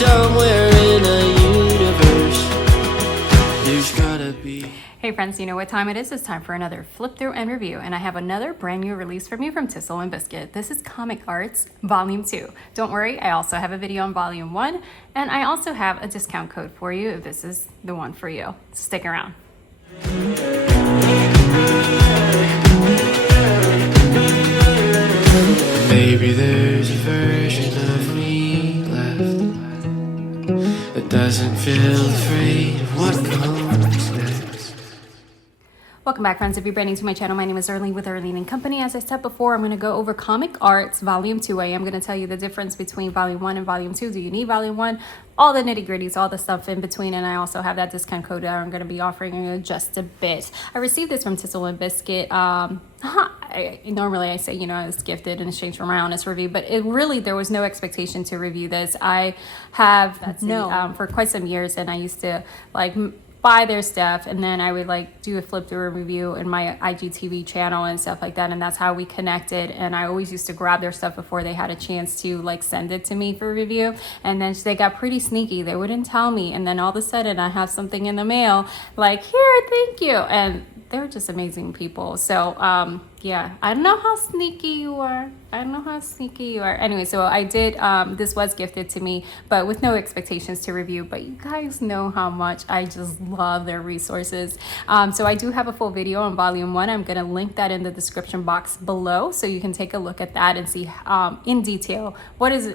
somewhere in a universe. There's gotta be. Hey friends, you know what time it is? It's time for another flip through and review, and I have another brand new release from you from Thistles and Biscuits. This is Comic Arts Volume 2. Don't worry, I also have a video on Volume 1, and I also have a discount code for you if this is the one for you. Stick around. Maybe there's a version of me left that doesn't feel afraid of what comes next. Welcome back, friends. If you're brand new to my channel, my name is Erlene with Erlene & Company. As I said before, I'm going to go over Comic Arts Volume 2. I am going to tell you the difference between Volume 1 and Volume 2. Do you need Volume 1? All the nitty-gritties, all the stuff in between, and I also have that discount code that I'm going to be offering you in just a bit. I received this from Thistles and Biscuits. Normally I say, you know, it's gifted in exchange for my honest review, but there was no expectation to review this. I have known for quite some years, and I used to buy their stuff, and then I would do a flip through a review in my IGTV channel and stuff like that, and that's how we connected. And I always used to grab their stuff before they had a chance to send it to me for review, and then they got pretty sneaky. They wouldn't tell me, and then all of a sudden I have something in the mail here, thank you, and they're just amazing people. So yeah, I don't know how sneaky you are. Anyway, so I did, this was gifted to me, but with no expectations to review, but you guys know how much I just love their resources. So I do have a full video on Volume 1. I'm gonna link that in the description box below, so you can take a look at that and see in detail what is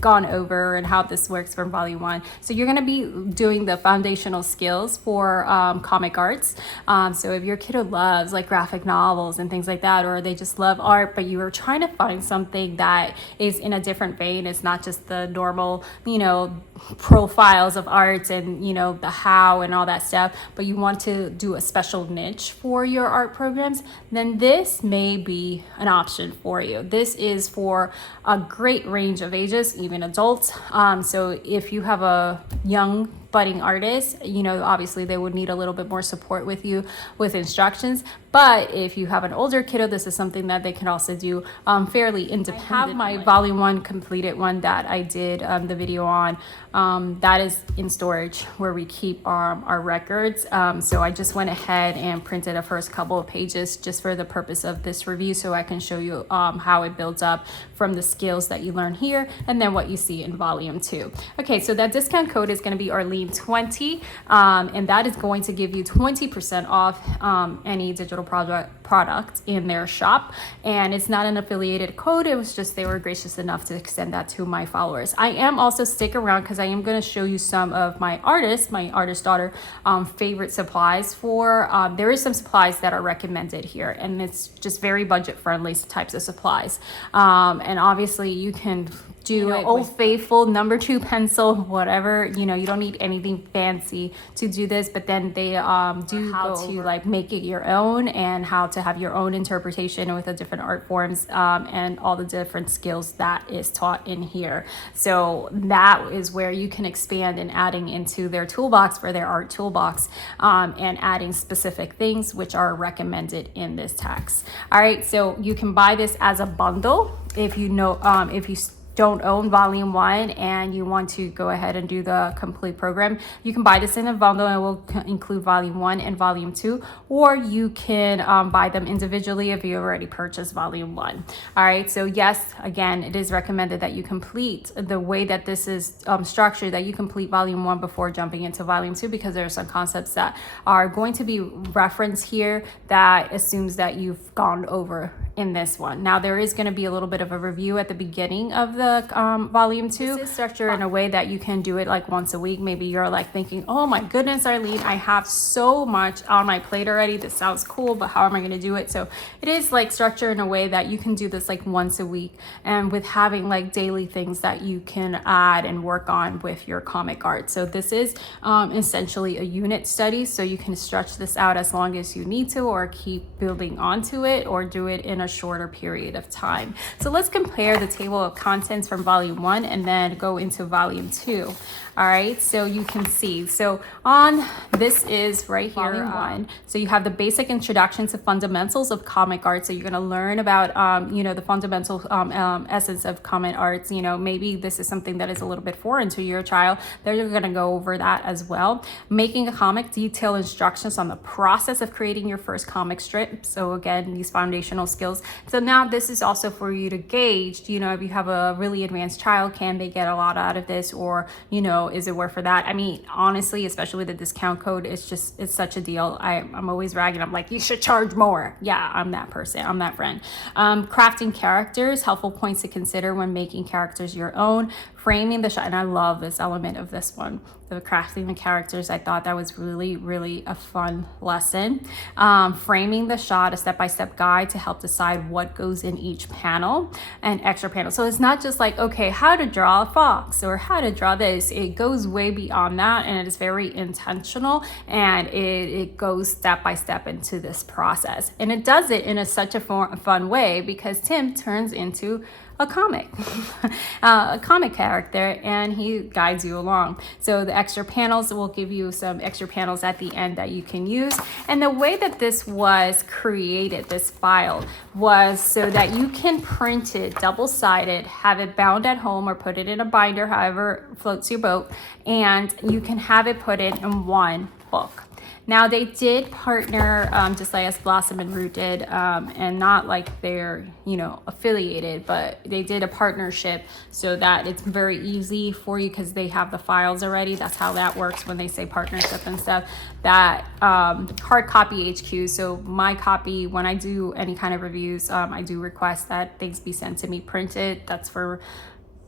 gone over and how this works from Volume 1. So you're going to be doing the foundational skills for comic arts. So if your kiddo loves graphic novels and things like that, or they just love art, but you are trying to find something that is in a different vein, it's not just the normal, profiles of arts and, the how and all that stuff, but you want to do a special niche for your art programs, then this may be an option for you. This is for a great range of ages, even adults. So if you have a young budding artist, obviously they would need a little bit more support with you with instructions. But if you have an older kiddo, this is something that they can also do fairly independently. I have my Volume 1 completed one that I did the video on. That is in storage where we keep our records. So I just went ahead and printed the first couple of pages just for the purpose of this review, so I can show you how it builds up from the skills that you learn here and then what you see in Volume 2. Okay, so that discount code is going to be Arlene20, and that is going to give you 20% off any digital product in their shop. And it's not an affiliated code, it was just they were gracious enough to extend that to my followers. I am also, stick around, because I am going to show you some of my artist daughter favorite supplies for there is some supplies that are recommended here, and it's just very budget friendly types of supplies, and obviously you can do Old Faithful #2 pencil, whatever, you don't need anything fancy to do this, but then they do how to make it your own and how to have your own interpretation with the different art forms and all the different skills that is taught in here. So that is where you can expand in adding into their toolbox for their art toolbox, and adding specific things which are recommended in this text. All right, so you can buy this as a bundle if you don't own Volume 1 and you want to go ahead and do the complete program. You can buy this in a bundle, and it will include Volume 1 and Volume 2, or you can buy them individually if you already purchased Volume 1. All right, so yes, again, it is recommended that you complete the way that this is structured, that you complete Volume 1 before jumping into Volume 2, because there are some concepts that are going to be referenced here that assumes that you've gone over in this one. Now, there is going to be a little bit of a review at the beginning of the Volume 2. This is structured in a way that you can do it once a week. Maybe you're thinking, oh my goodness, Arlene, I have so much on my plate already. This sounds cool, but how am I going to do it? So it is structured in a way that you can do this once a week, and with having daily things that you can add and work on with your comic art. So this is essentially a unit study, so you can stretch this out as long as you need to, or keep building onto it. it or do it in a shorter period of time. So let's compare the table of contents from volume 1 and then go into volume 2. All right, so you can see, so on this is right here, volume 1. So you have the basic introduction to fundamentals of comic art. So you're going to learn about, you know, the fundamental essence of comic arts. You know, maybe this is something that is a little bit foreign to your child. They're going to go over that as well. Making a comic, detailed instructions on the process of creating your first comic strip. So again, these foundational skills. So now this is also for you to gauge, you know, if you have a really advanced child, can they get a lot out of this, or, you know, is it worth for that? I mean, honestly, especially with the discount code, it's such a deal. I'm always ragging. I'm like, you should charge more. Yeah, I'm that person. I'm that friend. Crafting characters, helpful points to consider when making characters your own. Framing the shot, and I love this element of this one, the crafting the characters. I thought that was really, really a fun lesson. Framing the shot, a step-by-step guide to help decide what goes in each panel, and extra panels. So it's not just like, okay, how to draw a fox or how to draw this. It goes way beyond that, and it is very intentional, and it goes step by step into this process. And it does it in such a fun way because Tim turns into a comic, a comic character, and he guides you along. So the extra panels will give you some extra panels at the end that you can use. And the way that this was created, this file, was so that you can print it double-sided, have it bound at home or put it in a binder, however floats your boat, and you can have it put in one book. Now they did partner, just like as Blossom and Root did, and not like they're, you know, affiliated, but they did a partnership so that it's very easy for you because they have the files already. That's how that works when they say partnership and stuff. That hard copy HQ. So my copy, when I do any kind of reviews, I do request that things be sent to me printed. That's for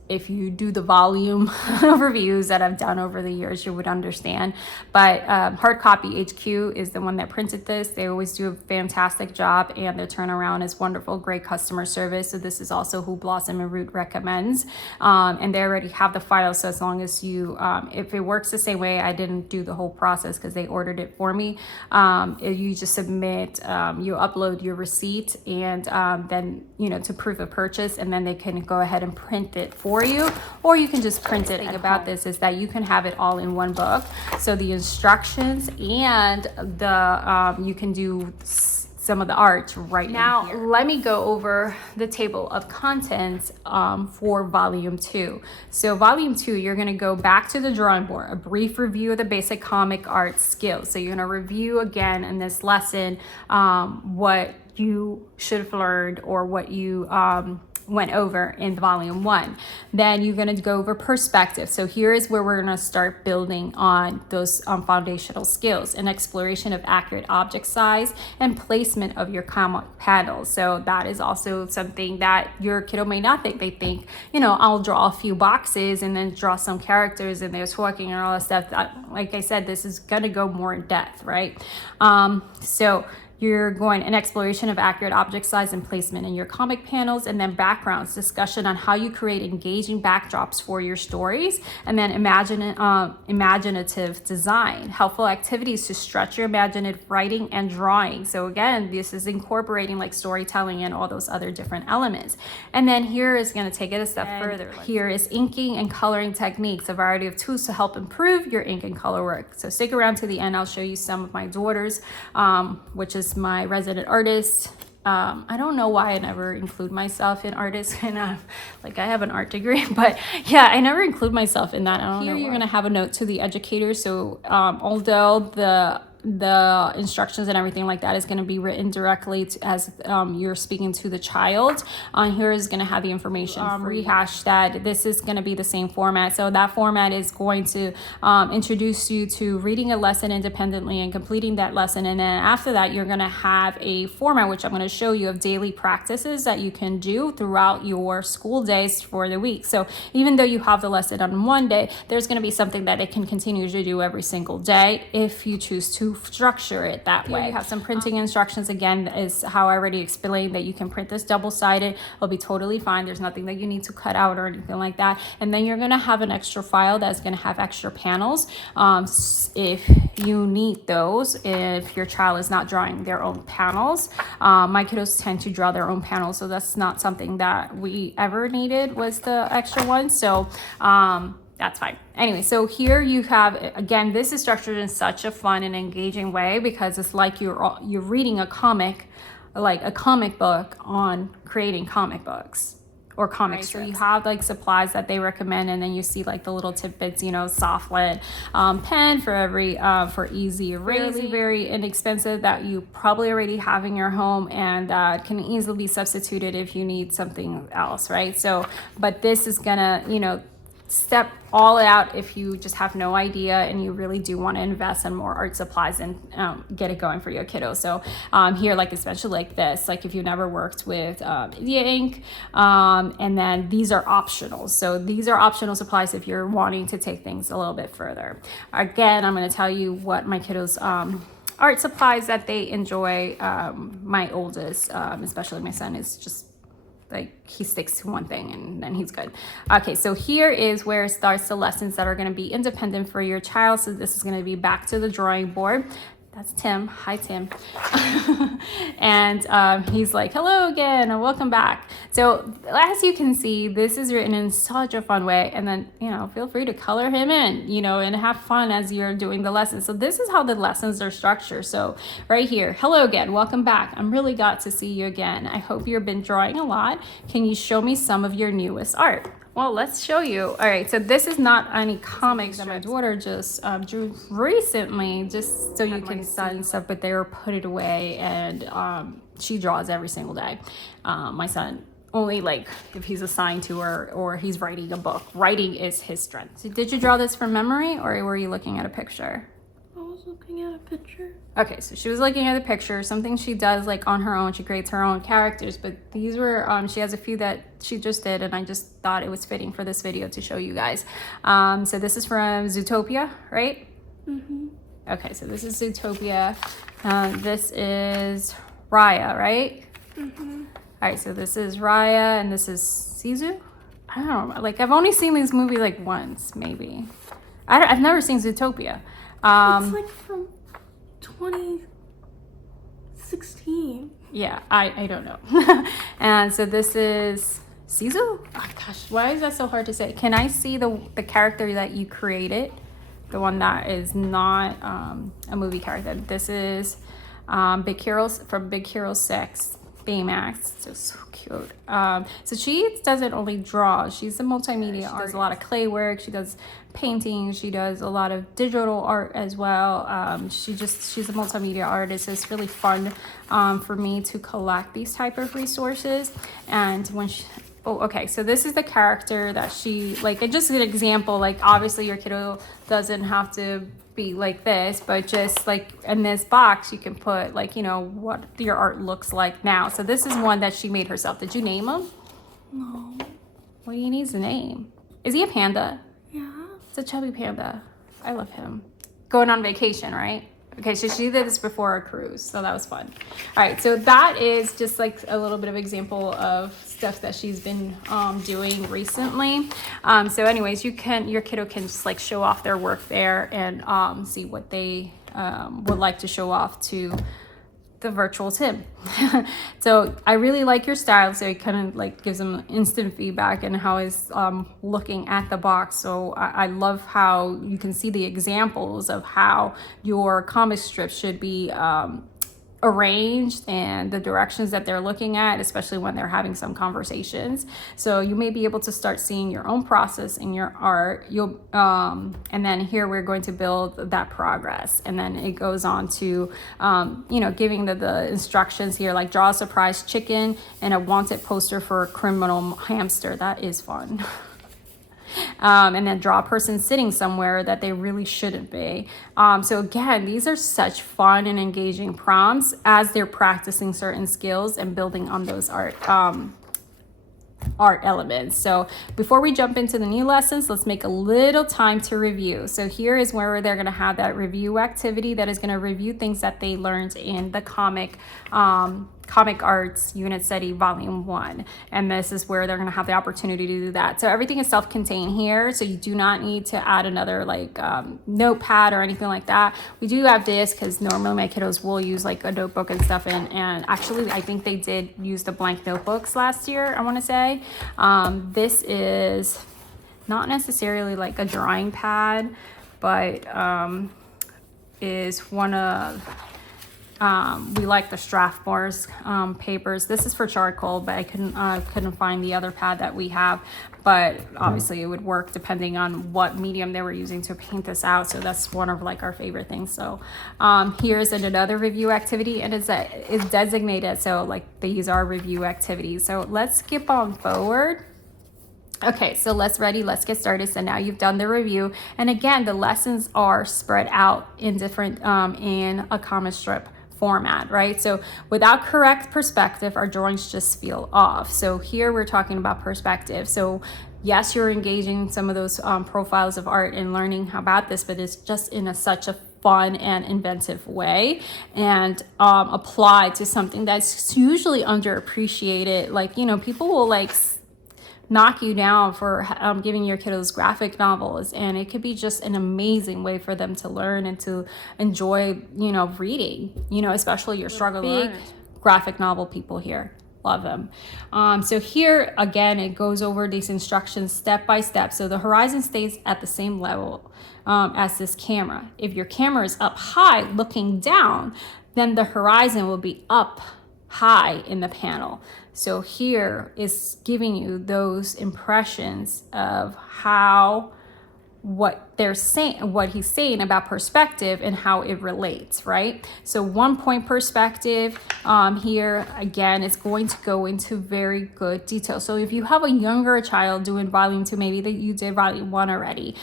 if you do the volume of reviews that I've done over the years, you would understand. But Hard Copy HQ is the one that printed this. They always do a fantastic job, and their turnaround is wonderful, great customer service. So this is also who Blossom and Root recommends. And they already have the file, so as long as you, if it works the same way, I didn't do the whole process because they ordered it for me. You just submit, you upload your receipt, and then, you know, to proof of purchase, and then they can go ahead and print it for you, or you can just print it. The thing about this is that you can have it all in one book. So the instructions and the you can do some of the art right now. Let me go over the table of contents for volume 2. So volume 2, you're going to go back to the drawing board, a brief review of the basic comic art skills. So you're going to review again in this lesson what you should have learned, or what you went over in volume 1. Then you're going to go over perspective. So here is where we're going to start building on those foundational skills, an exploration of accurate object size and placement of your comic panels. So that is also something that your kiddo may not think. They think, you know, I'll draw a few boxes and then draw some characters and they're talking and all that stuff. Like I said, this is going to go more in depth, right? So you're going an exploration of accurate object size and placement in your comic panels, and then backgrounds, discussion on how you create engaging backdrops for your stories, and then imaginative design, helpful activities to stretch your imaginative writing and drawing. So again, this is incorporating like storytelling and all those other different elements. And then here is going to take it a step further. Here is inking and coloring techniques, a variety of tools to help improve your ink and color work. So stick around to the end. I'll show you some of my daughters, which is my resident artist. I don't know why I never include myself in artists, and like I have an art degree, but yeah, I never include myself in that. I don't know. Here you're gonna have a note to the educator. So although the instructions and everything like that is going to be written directly as you're speaking to the child. On here is going to have the information rehash that this is going to be the same format. So that format is going to introduce you to reading a lesson independently and completing that lesson. And then after that, you're going to have a format, which I'm going to show you, of daily practices that you can do throughout your school days for the week. So even though you have the lesson on one day, there's going to be something that it can continue to do every single day if you choose to to structure it that way. You have some printing instructions. Again, is how I already explained that you can print this double-sided. It'll be totally fine. There's nothing that you need to cut out or anything like that. And then you're going to have an extra file that's going to have extra panels if you need those, if your child is not drawing their own panels. My kiddos tend to draw their own panels, so that's not something that we ever needed, was the extra one. So that's fine. Anyway, so here you have, again, this is structured in such a fun and engaging way because it's like you're reading a comic, like a comic book on creating comic books or comic strips. So you have like supplies that they recommend, and then you see like the little tidbits, you know, soft lead pen for every for easy erasing, very inexpensive, that you probably already have in your home, and can easily be substituted if you need something else, right? So, but this is gonna, you know, step all out if you just have no idea and you really do want to invest in more art supplies and get it going for your kiddo. So here, like especially like this, like if you've never worked with India ink, and then these are optional. So these are optional supplies if you're wanting to take things a little bit further. Again, I'm going to tell you what my kiddos art supplies that they enjoy. My oldest, especially my son, is just like he sticks to one thing and then he's good. Okay, so here is where it starts the lessons that are going to be independent for your child. So this is going to be back to the drawing board. That's Tim. Hi, Tim. And he's like, hello again and welcome back. So as you can see, this is written in such a fun way. And then, you know, feel free to color him in, you know, and have fun as you're doing the lessons. So this is how the lessons are structured. So right here, hello again, welcome back. I'm really glad to see you again. I hope you've been drawing a lot. Can you show me some of your newest art? Well, let's show you. All right, so this is not any comics that my daughter just drew recently, just so you can study stuff, but they were put it away, and she draws every single day. My son, only like if he's assigned to her or he's writing a book. Writing is his strength. So did you draw this from memory, or were you looking at a picture? I was looking at a picture. Okay, so she was looking at the picture, something she does like on her own. She creates her own characters, but these were, she has a few that she just did, and I just thought it was fitting for this video to show you guys. So this is from Zootopia, right? Mm-hmm. Okay, so this is Zootopia. This is Raya, right? Mm-hmm. All right, so this is Raya, and this is Sisu? I don't know, like I've only seen this movie like once, maybe. I've never seen Zootopia. It's like from 2016. Yeah, I don't know. And so this is Sisu? Oh gosh, why is that so hard to say? Can I see the character that you created? The one that is not a movie character. This is Big Heroes from Big Hero 6. Baymax, so cute. So she doesn't only draw, she's a multimedia artist. She does a lot of clay work, she does painting, she does a lot of digital art as well. She's a multimedia artist. It's really fun for me to collect these type of resources. And when she, oh, okay, so this is the character that she, like, and just an example, like obviously your kiddo doesn't have to be like this, but just like in this box you can put like, you know, what your art looks like now. So this is one that she made herself. Did you name him? No. What do you need to name? Is he a panda? Yeah. It's a chubby panda. I love him. Going on vacation, right? Okay, so she did this before our cruise, so that was fun. All right, so that is just like a little bit of example of stuff that she's been doing recently. So anyways, your kiddo can just like show off their work there and see what they would like to show off to the virtual Tim. So I really like your style, so it kind of like gives them instant feedback and how he's looking at the box. So I love how you can see the examples of how your comic strips should be arranged and the directions that they're looking at, especially when they're having some conversations. So you may be able to start seeing your own process in your art. You'll and then here we're going to build that progress, and then it goes on to you know, giving the instructions here, like draw a surprise chicken and a wanted poster for a criminal hamster. That is fun. And then draw a person sitting somewhere that they really shouldn't be. So again, these are such fun and engaging prompts as they're practicing certain skills and building on those art art elements. So before we jump into the new lessons, let's make a little time to review. So here is where they're going to have that review activity that is going to review things that they learned in the comic arts unit study volume 1, and this is where they're going to have the opportunity to do that. So everything is self-contained here, so you do not need to add another like notepad or anything like that. We do have this because normally my kiddos will use like a notebook and stuff, and actually I think they did use the blank notebooks last year, I want to say. This is not necessarily like a drawing pad, but is one of we like the Strathmore's papers. This is for charcoal, but I couldn't find the other pad that we have, but obviously it would work depending on what medium they were using to paint this out. So that's one of like our favorite things. So here's another review activity, and it's designated, so like these are review activities. So let's skip on forward. Okay, so let's get started. So now you've done the review, and again, the lessons are spread out in different in a comic strip format, right? So without correct perspective, our drawings just feel off. So here we're talking about perspective. So yes, you're engaging some of those profiles of art and learning about this, but it's just in such a fun and inventive way, and applied to something that's usually underappreciated. Like, you know, people will like knock you down for giving your kiddos graphic novels, and it could be just an amazing way for them to learn and to enjoy, you know, reading, you know, especially your struggling graphic novel people here. Love them. So here again, it goes over these instructions step by step. So the horizon stays at the same level as this camera. If your camera is up high looking down, then the horizon will be up high in the panel. So here is giving you those impressions of how what he's saying about perspective and how it relates, right? So 1 point perspective here again is going to go into very good detail. So if you have a younger child doing volume 2, maybe that you did volume 1 already,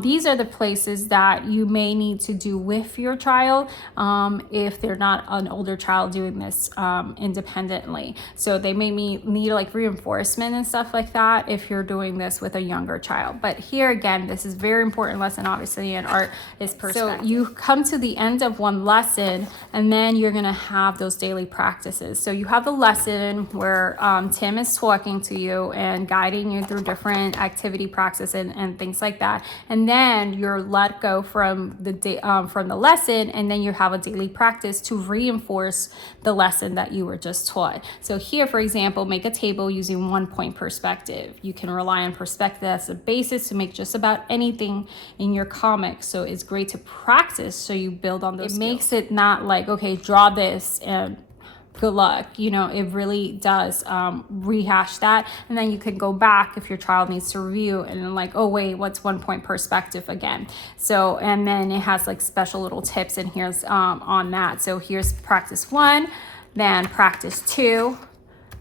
these are the places that you may need to do with your child if they're not an older child doing this independently. So they may need like reinforcement and stuff like that if you're doing this with a younger child. But here again, this is very important lesson, obviously, in art is perspective. So you come to the end of one lesson, and then you're gonna have those daily practices. So you have the lesson where Tim is talking to you and guiding you through different activity practices and things like that. And then you're let go from the lesson, and then you have a daily practice to reinforce the lesson that you were just taught. So here, for example, make a table using 1 point perspective. You can rely on perspective as a basis to make just about anything in your comic. So it's great to practice so you build on those skills. Makes it not like, okay, draw this and good luck. You know, it really does rehash that, and then you can go back if your child needs to review and then like, oh wait, what's 1 point perspective again? So, and then it has like special little tips in here on that. So here's practice 1, then practice 2,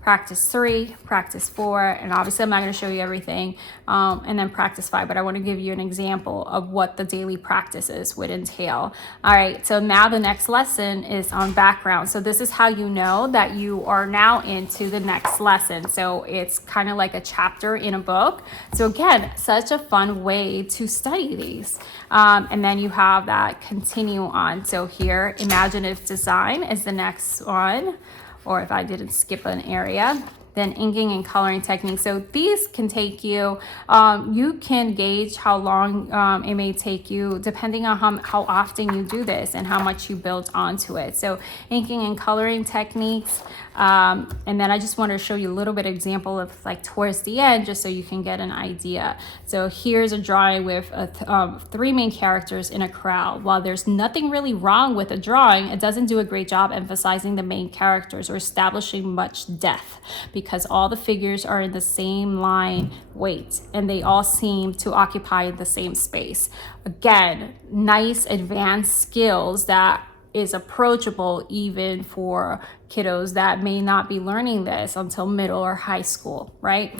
practice 3, practice 4, and obviously I'm not going to show you everything, and then practice 5, but I want to give you an example of what the daily practices would entail. All right, so now the next lesson is on background. So this is how you know that you are now into the next lesson. So it's kind of like a chapter in a book. So again, such a fun way to study these. And then you have that continue on. So here, imaginative design is the next one. Or if I didn't skip an area, then inking and coloring techniques. So these can take you, you can gauge how long it may take you depending on how often you do this and how much you build onto it. So inking and coloring techniques, and then I just want to show you a little bit of example of like towards the end, just so you can get an idea. So here's a drawing with 3 main characters in a crowd. While there's nothing really wrong with a drawing, it doesn't do a great job emphasizing the main characters or establishing much depth, because all the figures are in the same line weight and they all seem to occupy the same space. Again, nice advanced skills that is approachable even for kiddos that may not be learning this until middle or high school, right?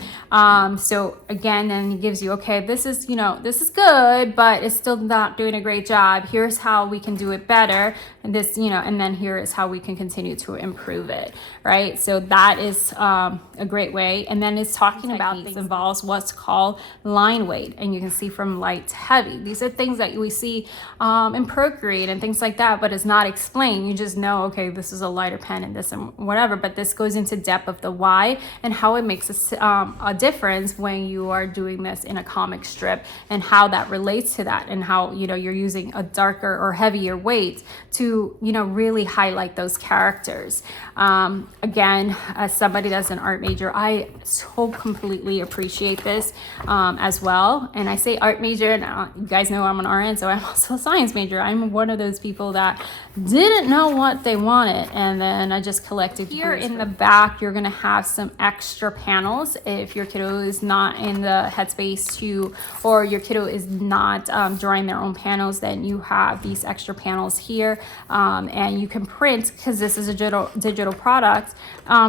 So again, then it gives you, okay, this is, this is good, but it's still not doing a great job. Here's how we can do it better. And this, and then here is how we can continue to improve it, right? So that is a great way. And then it's talking about things involves what's called line weight. And you can see from light to heavy. These are things that we see in Procreate and things like that, but it's not explained. You just know, okay, this is a lighter pen and this and whatever, but this goes into depth of the why and how it makes a difference when you are doing this in a comic strip and how that relates to that and how, you're using a darker or heavier weight to, really highlight those characters. Again, as somebody that's an art major, I so completely appreciate this as well. And I say art major, and you guys know I'm an RN, so I'm also a science major. I'm one of those people that didn't know what they wanted, and then I just collected. Here in the back, you're gonna have some extra panels if your kiddo is not in the headspace to, or your kiddo is not drawing their own panels, then you have these extra panels here, and you can print, because this is a digital product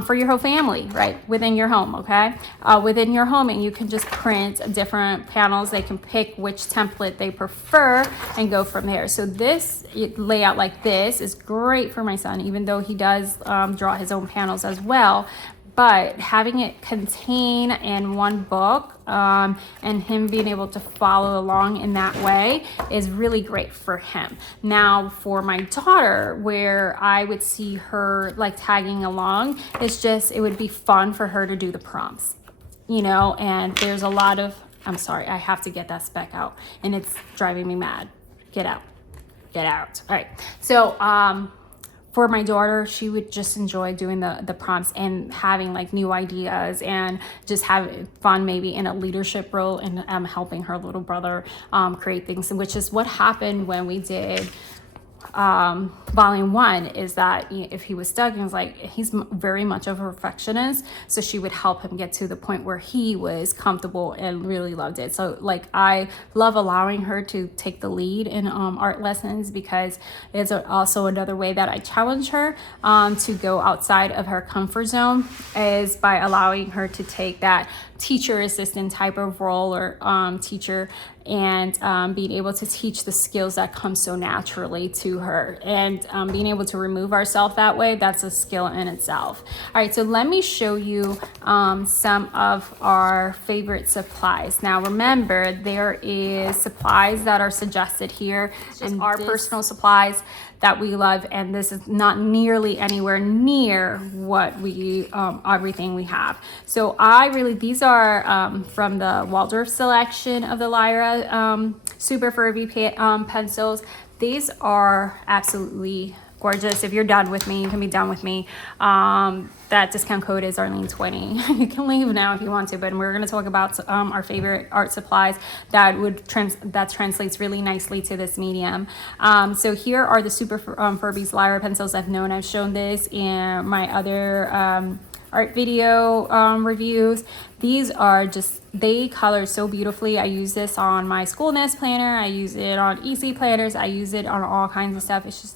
for your whole family, right, within your home, okay, within your home, and you can just print different panels. They can pick which template they prefer and go from there. So this layout like this is great for my son, even though he does draw his own panels as well. But having it contain in one book and him being able to follow along in that way is really great for him. Now for my daughter, where I would see her like tagging along, it would be fun for her to do the prompts, and there's a lot of, I'm sorry, I have to get that speck out and it's driving me mad. Get out. All right. So for my daughter, she would just enjoy doing the prompts and having like new ideas and just having fun, maybe in a leadership role, and helping her little brother create things, which is what happened when we did volume 1, is that if he was stuck, and was like, he's very much of a perfectionist, so she would help him get to the point where he was comfortable and really loved it. So like, I love allowing her to take the lead in art lessons, because it's also another way that I challenge her to go outside of her comfort zone, is by allowing her to take that teacher assistant type of role, or teacher, and being able to teach the skills that come so naturally to her, and being able to remove ourselves that way, that's a skill in itself. All right, so let me show you some of our favorite supplies. Now remember, there is supplies that are suggested here, and our personal supplies that we love, and this is not nearly anywhere near what we everything we have. So these are from the Waldorf selection of the Lyra super furby pencils. These are absolutely gorgeous. If you're done with me, you can be done with me. That discount code is Arlene20. You can leave now if you want to, but we're going to talk about our favorite art supplies that translates really nicely to this medium. So here are the Super Furbies Lyra pencils. I've shown this in my other art video reviews. These are they color so beautifully. I use this on my school nest planner. I use it on easy planners. I use it on all kinds of stuff. It's just,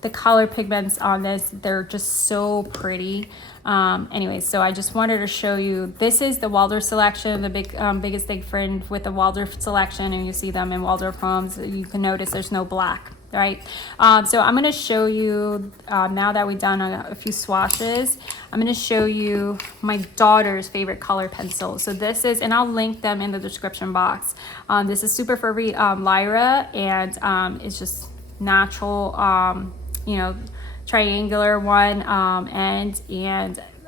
the color pigments on this, they're just so pretty. Anyways, so I just wanted to show you, this is the Waldorf selection, the biggest difference with the Waldorf selection, and you see them in Waldorf homes. You can notice there's no black, right? So I'm going to show you, now that we've done a few swatches, I'm going to show you my daughter's favorite color pencil. So this is, and I'll link them in the description box. This is Super Furby Lyra, and it's just natural, triangular one, and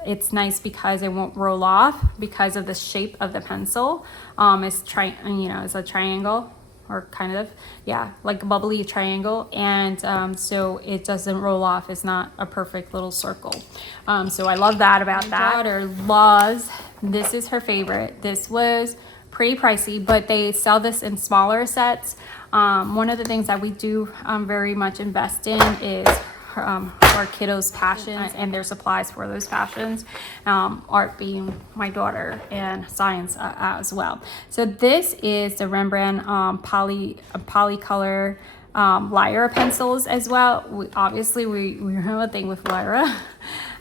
it's nice because it won't roll off because of the shape of the pencil. It's a triangle, or kind of, like a bubbly triangle, and so it doesn't roll off. It's not a perfect little circle. So I love that about that. My daughter loves, this is her favorite. This was pretty pricey, but they sell this in smaller sets. One of the things that we do very much invest in is our kiddos' passions and their supplies for those passions, art being my daughter, and science as well. So this is the Rembrandt polycolor Lyra pencils as well. We have a thing with Lyra.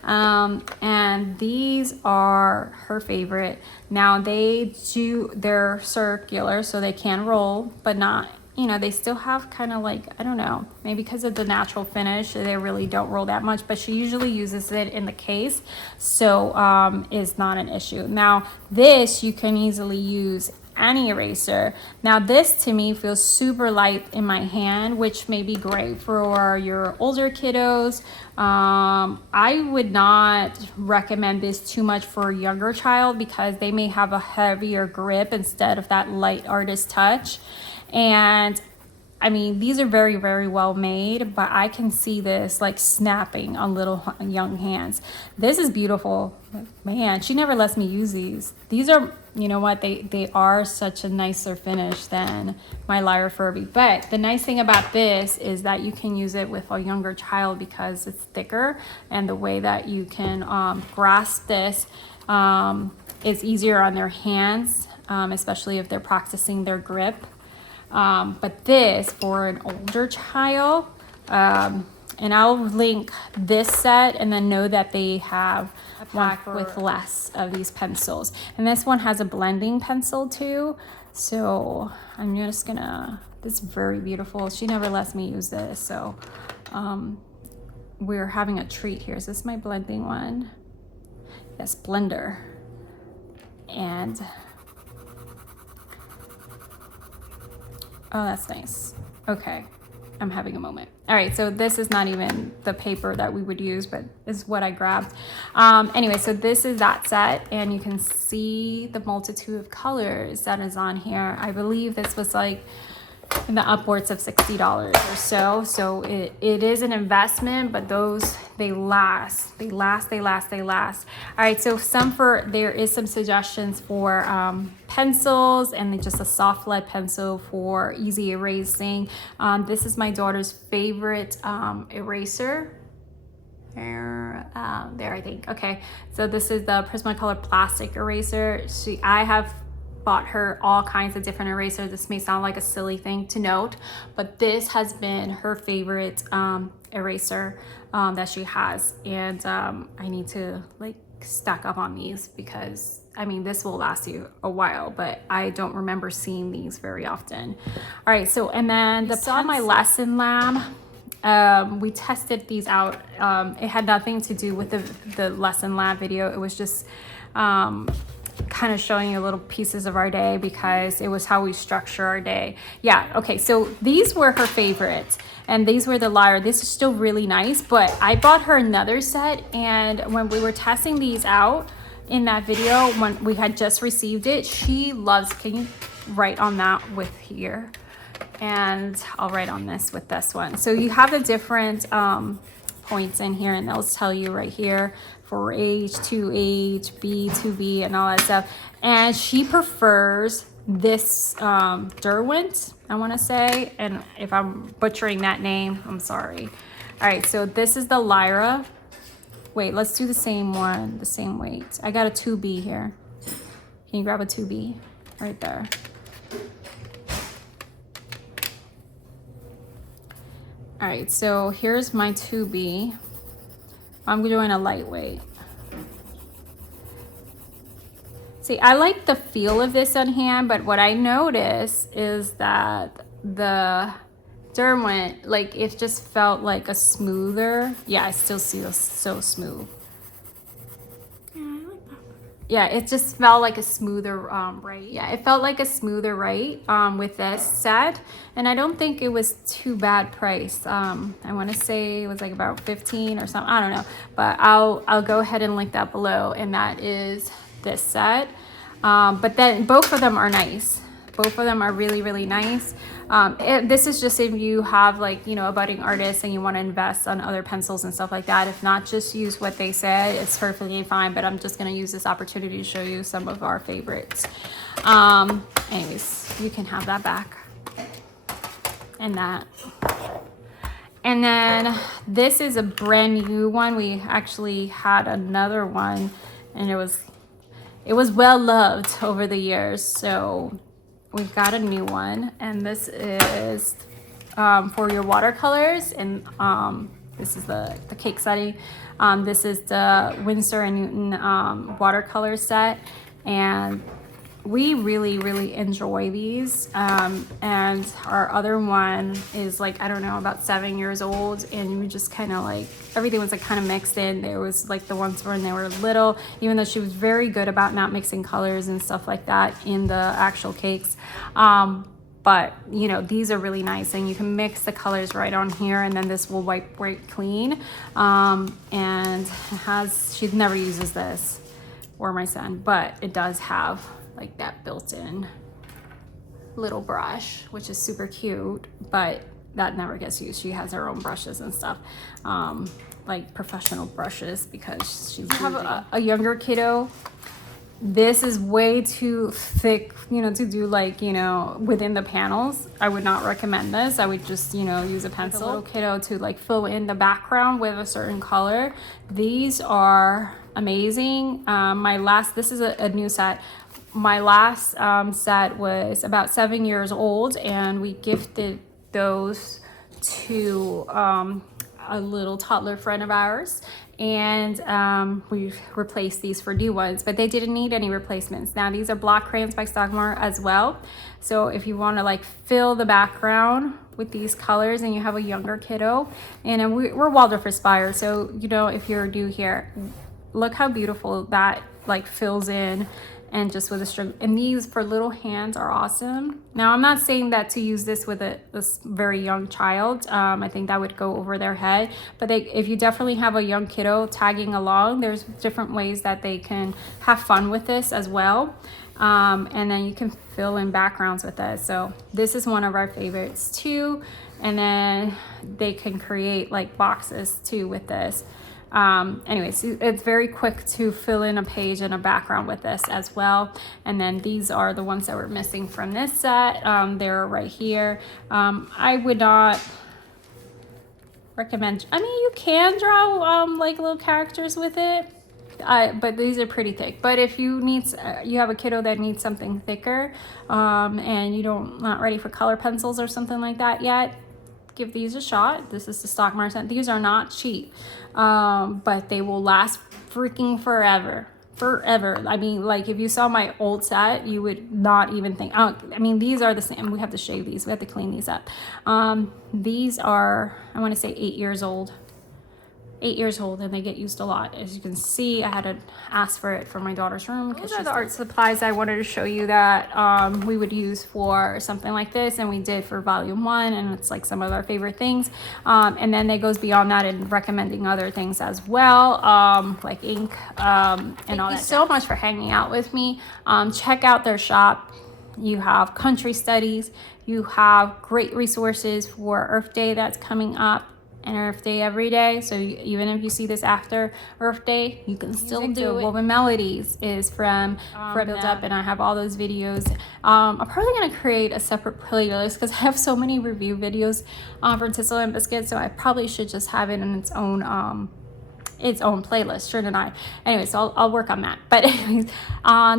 And these are her favorite. Now they're circular, so they can roll, but not, you know, they still have kind of like, I don't know, maybe because of the natural finish, they really don't roll that much, but she usually uses it in the case, so it's not an issue. Now this, you can easily use any eraser. Now this to me feels super light in my hand, which may be great for your older kiddos. I would not recommend this too much for a younger child because they may have a heavier grip instead of that light artist touch. And I mean, these are very, very well made, but I can see this like snapping on little young hands. This is beautiful. Man, she never lets me use these. These are, you know what, they are such a nicer finish than my Lyra Furby. But the nice thing about this is that you can use it with a younger child because it's thicker, and the way that you can grasp this is easier on their hands, especially if they're practicing their grip. But this for an older child, and I'll link this set, and then know that they have a pack with less of these pencils. And this one has a blending pencil too. So I'm just gonna, this is very beautiful. She never lets me use this. So we're having a treat here. Is this my blending one? Yes, blender. And oh, that's nice. Okay, I'm having a moment. All right, so this is not even the paper that we would use, but is what I grabbed. Anyway, so this is that set, and you can see the multitude of colors that is on here. I believe this was like in the upwards of $60 or so. So it is an investment, but those, they last. All right, so there is some suggestions for pencils, and just a soft lead pencil for easy erasing. This is my daughter's favorite eraser. There, I think. Okay, so this is the Prismacolor plastic eraser. I have bought her all kinds of different erasers. This may sound like a silly thing to note, but this has been her favorite eraser that she has. And I need to like stack up on these because I mean, this will last you a while, but I don't remember seeing these very often. All right, so, and then my lesson lab. We tested these out. It had nothing to do with the lesson lab video. It was just kind of showing you little pieces of our day because it was how we structure our day. Yeah, okay, so these were her favorites, and these were the Lyra. This is still really nice, but I bought her another set, and when we were testing these out in that video, when we had just received it, she loves, can you write on that with here? And I'll write on this with this one. So you have the different points in here, and they'll tell you right here for H to H, B to B, and all that stuff. And she prefers this Derwent, I want to say, and if I'm butchering that name, I'm sorry. All right, so this is the Lyra. Wait, let's do the same one, the same weight. I got a 2B here. Can you grab a 2B right there? All right, so here's my 2B. I'm doing a lightweight. See, I like the feel of this on hand, but what I notice is that the Derwent, like it just felt like a smoother. Yeah, I still feel so smooth. Yeah, I like that. Yeah, it just felt like a smoother write. Yeah, it felt like a smoother write with this set, and I don't think it was too bad priced. I want to say it was like about 15 or something. I don't know, but I'll go ahead and link that below, and that is this set. But then both of them are nice. Both of them are really, really nice. This is just if you have like, you know, a budding artist and you want to invest on other pencils and stuff like that. If not, just use what they said. It's perfectly fine, but I'm just going to use this opportunity to show you some of our favorites. Anyways, you can have that back. And that. And then this is a brand new one. We actually had another one, and it was well loved over the years. So we've got a new one, and this is for your watercolors. And this is the cake setting. This is the Winsor and Newton watercolor set, and we really enjoy these. And our other one is like, I don't know, about 7 years old, and we just kind of like, everything was like kind of mixed in. There was like the ones when they were little, even though she was very good about not mixing colors and stuff like that in the actual cakes. But you know, these are really nice, and you can mix the colors right on here, and then this will wipe right clean. And it has, she never uses this, or my son, but it does have like that built-in little brush, which is super cute, but that never gets used. She has her own brushes and stuff, like professional brushes, because she's have a younger kiddo. This is way too thick, you know, to do like, you know, within the panels. I would not recommend this. I would just, you know, use a pencil. A little kiddo to like fill in the background with a certain color. These are amazing. This is a new set. My last set was about 7 years old, and we gifted those to a little toddler friend of ours, and we replaced these for new ones, but they didn't need any replacements. Now these are block crayons by Stockmar as well, so if you want to like fill the background with these colors and you have a younger kiddo, and we're Waldorf inspired, so you know, if you're new here, look how beautiful that like fills in. And just with a string, and these for little hands are awesome. Now I'm not saying that to use this with this very young child. I think that would go over their head, but if you definitely have a young kiddo tagging along, there's different ways that they can have fun with this as well. And then you can fill in backgrounds with this. So this is one of our favorites too. And then they can create like boxes too with this. Anyways, it's very quick to fill in a page and a background with this as well. And then these are the ones that we're missing from this set. They're right here. I would not recommend, I mean, you can draw like little characters with it, but these are pretty thick. But if you need, you have a kiddo that needs something thicker, and you not ready for color pencils or something like that yet, give these a shot. This is the Stockmar set. These are not cheap, but they will last freaking forever. I mean, like if you saw my old set, you would not even think, oh, I mean, these are the same. We have to shave these. We have to clean these up. These are, I want to say 8 years old. 8 years old, and they get used a lot. As you can see, I had to ask for it for my daughter's room. Those are the art supplies I wanted to show you that we would use for something like this, and we did for volume 1, and it's like some of our favorite things. And then it goes beyond that in recommending other things as well, like ink and all that. Thank you so much for hanging out with me. Check out their shop. You have country studies. You have great resources for Earth Day that's coming up, and Earth Day every day. So even if you see this after Earth Day, you can still do it. Woven Melodies is from Build Up, and I have all those videos. I'm probably gonna create a separate playlist because I have so many review videos for Thistles and Biscuits, so I probably should just have it in its own playlist, shouldn't I? Anyway, so I'll work on that. But anyways,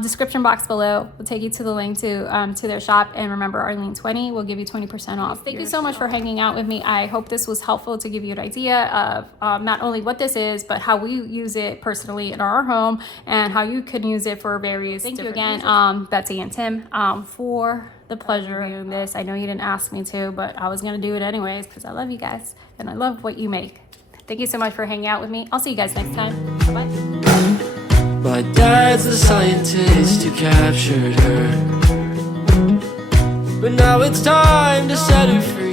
description box below will take you to the link to their shop. And remember, Arlene20 will give you 20% off. Thank you so much for hanging out with me. I hope this was helpful to give you an idea of not only what this is, but how we use it personally in our home, and how you can use it for various Thank you again, Betsy and Tim, for the pleasure of doing this. I know you didn't ask me to, but I was gonna do it anyways because I love you guys and I love what you make. Thank you so much for hanging out with me. I'll see you guys next time. Bye. My dad's the scientist who captured her, but now it's time to set her free.